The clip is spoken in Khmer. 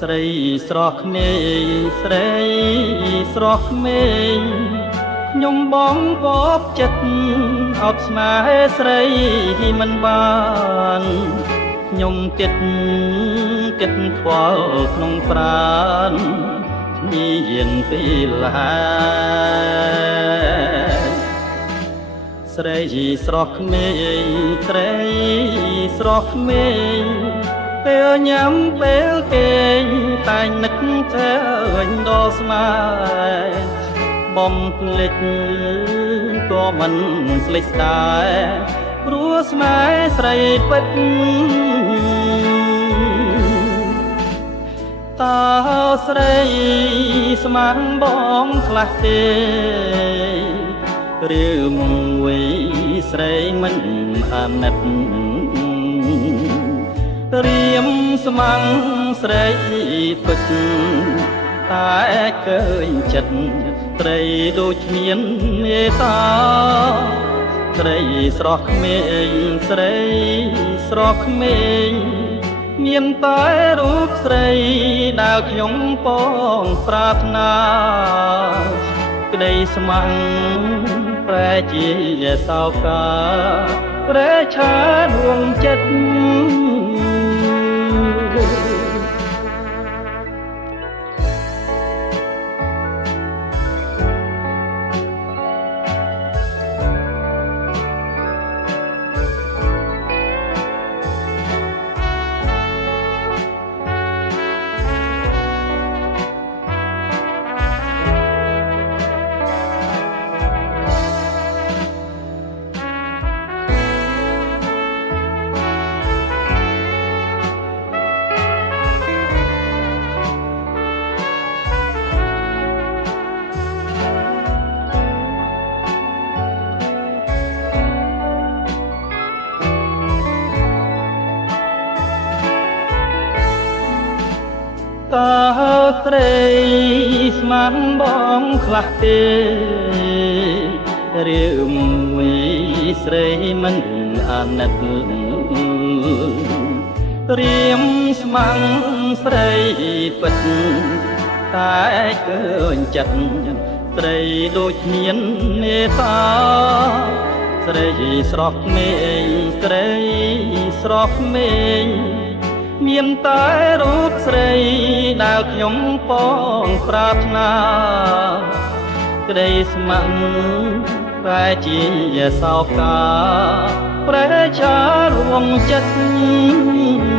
ស្រីស្រស់ក្មេងស្រីស្រស់ក្មេងខ្ញុំបងបបចិត្តអត់ស្នេហ៍ស្រីមិនបានខ្ញុំគិតខ្វល់ក្នុងប្រាណមានពីឡាស្រីស្រស់ក្មេងស្រីស្រស់ក្មេងពេលញ៉ាំពេលគេងតែងនឹកទៅវិញដល់ស្នេហ៍បំភ្លេចក៏មិនស្លេចដែរព្រោះស្នេហ៍ស្រីពិតតើស្រីស្មានបងខ្លះទេឬមួយស្រីមិនអាណិតរៀមស្មាំងស្រីពិតតែឃើញចិត្តត្រីដូចមានមេត្តាត្រីស្រស់ក្មេងស្រីស្រស់ក្មេងមានតែរូបស្រីដែលខ្ញុំបងប្រាថ្នាក្តីស្មាំងប្រែជាសោកាប្រែឆាដួងចិត្តតើស្រីស្មានបងខ្លះទេឬមួយស្រីមិនអាណិតរៀមស្មាំងស្រីពិតតែឃើញចិត្តស្រីដូចមានមេត្តាស្រីស្រស់ក្មេងស្រីស្រស់ក្មេងមានតែរូបស្រីដែលខ្ញុំបងប្រាថ្នាក្តីស្មាំងតែជាសោកាប្រែឆារួមចិត្ត